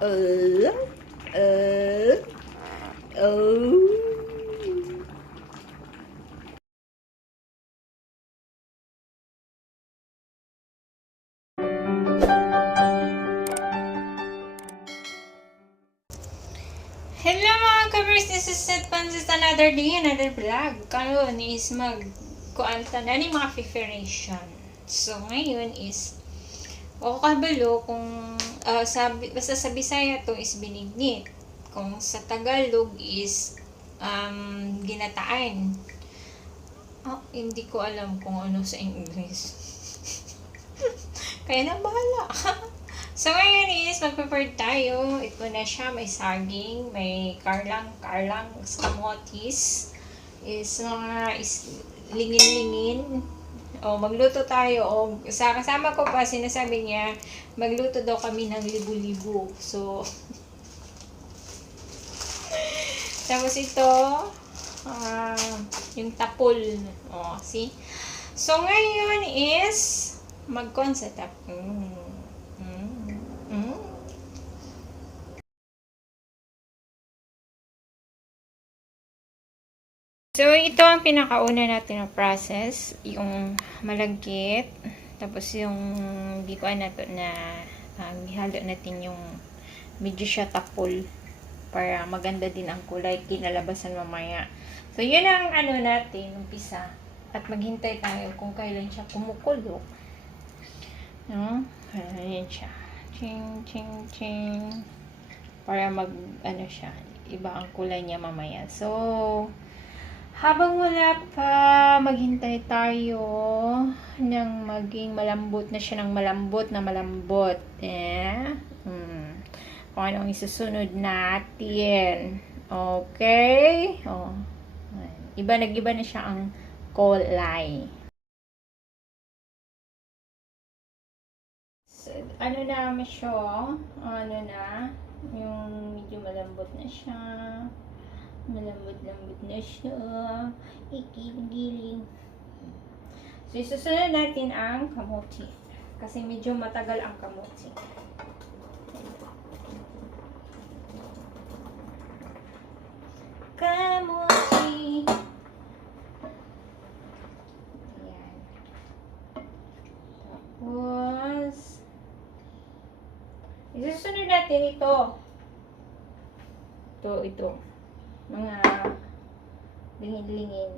Uh, uh, oh. Hello mga kabers! This is Seth Pansis, another day, another vlog. Karoon is kuanta na ni mga preparation. So, ngayon is o kabalo kung basta sa Bisaya to is binignit. Kung sa Tagalog is ginataan. Oh, hindi ko alam kung ano sa English. Kaya na bahala. So, ngayon is, mag-prepare tayo. Ito na siya, may saging, may karlang, kamotis, is mga lingin-lingin. O, magluto tayo. O, sa kasama ko pa, sinasabi niya, magluto daw kami ng libu-libu. So, tapos ito, yung tapol. O, see? So, ngayon is, mag-con sa tapol. So, ito ang pinakauna natin na process. Yung malagkit. Tapos yung bikuan nato na ihalo natin yung medyo siya tapol. Para maganda din ang kulay kinalabasan mamaya. So, yun ang ano natin, umpisa. At maghintay tayo kung kailan siya kumukulo. No? Ayan siya. Ching, ching, ching. Para ano siya. Iba ang kulay niya mamaya. So, habang wala pa, maghintay tayo ng maging malambot na siya ng malambot na malambot. Kung anong isusunod natin. Okay? Oh. Nag-iba na siya ang kulay. So, ano na siya? Ano na? Yung medyo malambot na siya. Malambot-lambot na siya. Ikigiling. So, isusunod natin ang kamote. Kasi medyo matagal ang kamote. Kamote. Ayan. Tapos, isusunod natin ito. Ito. Mga lingin-lingin.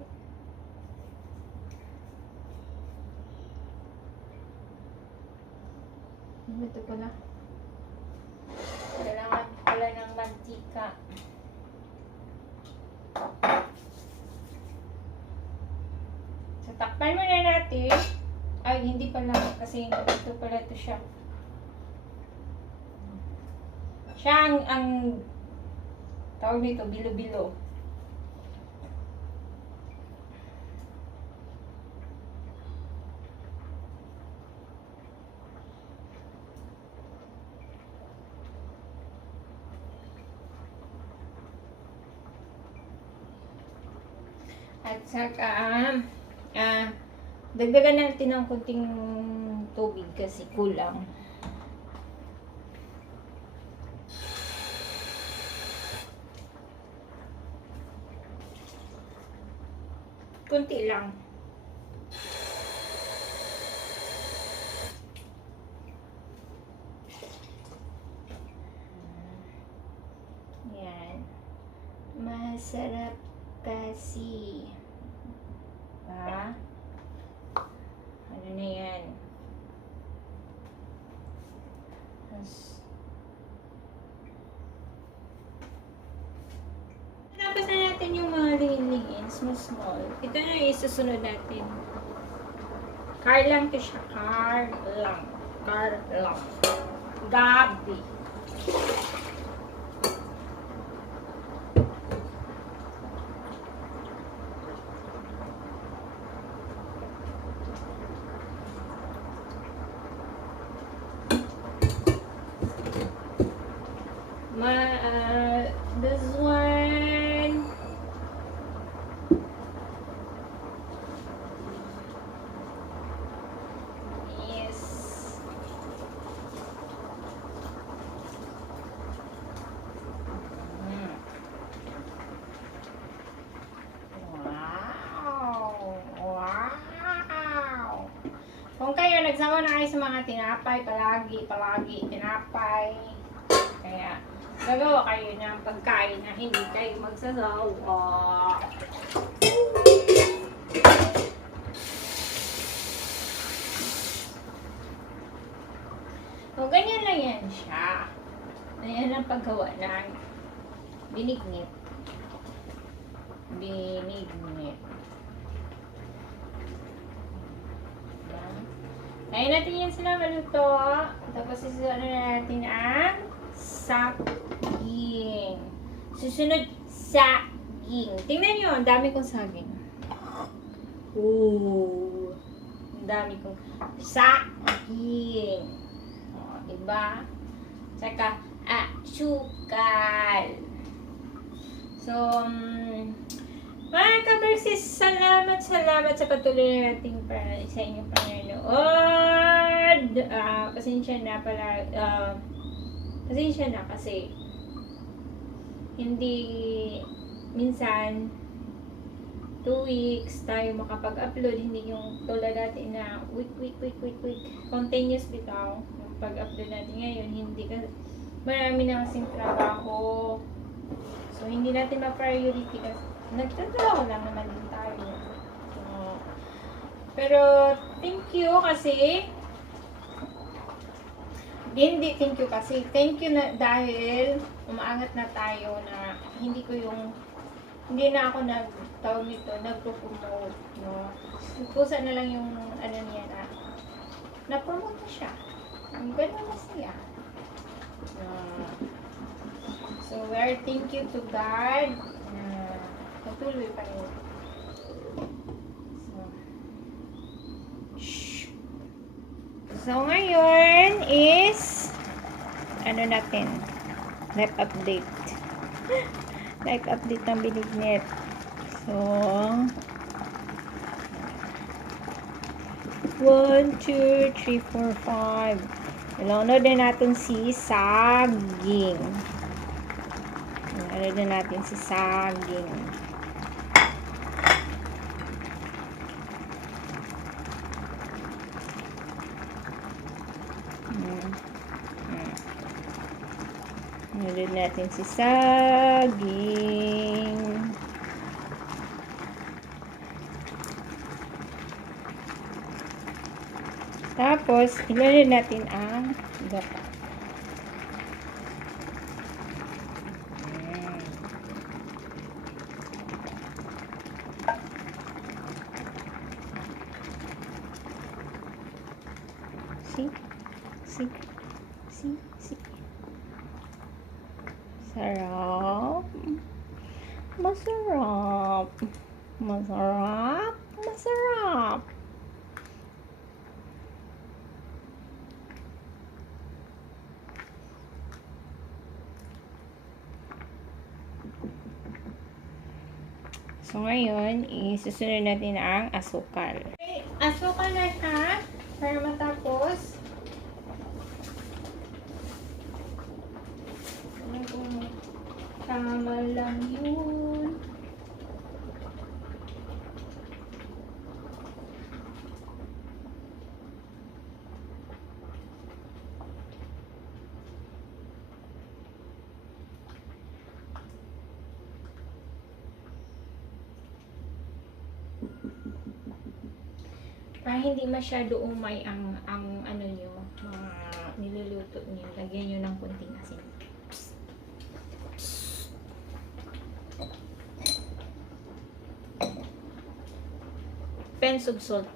Ito pala. Kailangan pala ng mantika. So, takpan muna natin. Ay, hindi pala. Kasi ito pala ito siya. Siya ang tawag nito, bilo-bilo. At saka, dagdagan natin ng kunting tubig kasi kulang. Kunti lang. Yan. Masarap kasi. Ha? Ano na yan? Tapos na natin yung mga lingin-lingin, small. Ito na yung isusunod natin. Karlang to siya. Karlang. Gabi. This one. Yes. Siyempre, nagsawa na kayo sa mga tinapay. Palagi, tinapay. Kaya, gagawa kayo ng pagkain na hindi kayo magsasawa. So, ganyan lang yan siya. Ayan ang paggawa ng binignit. Binignit. Kaya natin yan sila maluto. Tapos susunod na natin ang saging. Susunod, saging. Tingnan nyo, ang dami kong saging. Ooh. Ang dami kong saging. O, diba? Tsaka, asukal. So, mga ka-verses, salamat sa patuloy nating sa inyong panonood. Pasensya na kasi hindi minsan 2 weeks tayo makapag-upload, hindi yung tulad dati na week continuous bitaw yung pag-upload natin ngayon, hindi ka marami na kasing trabaho, so hindi natin ma-priority kasi nagtatrabaho lang naman din tayo. So, pero thank you kasi thank you na dahil umaangat na tayo na hindi na ako nagpo-promote, no. Kusa na lang yung ano niya na-promote na siya. Ang ganda na siya. So, we're thank you to God na patuloy pa rin. So, ngayon is ano natin? Life update. Life update ng binignit. So, 1, 2, 3, 4, 5. Ilunod na natin si saging. Ilunod na natin si saging. Ilunod natin si saging. Tapos, ilunod natin ang gata. See? Sarap. Masarap. So, ngayon, isusunod natin ang asukal. Okay, asukal na siya para matapos. Tama lang yun. Para hindi masyado umay ang ano nyo, mga niluluto nyo. Lagyan nyo ng kunting asin. Pinch of salt.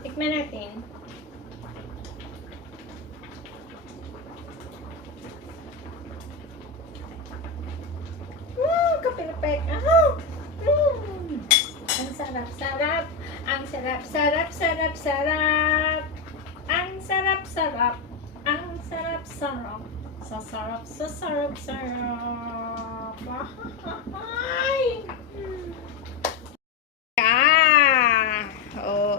Tikman natin. Kapilapek. Ang sarap-sarap. Ang sarap-sarap. Ang sarap-sarap. Ang sarap-sarap. Sasarap, sasarap, sarap. Ay! Ah! Oh,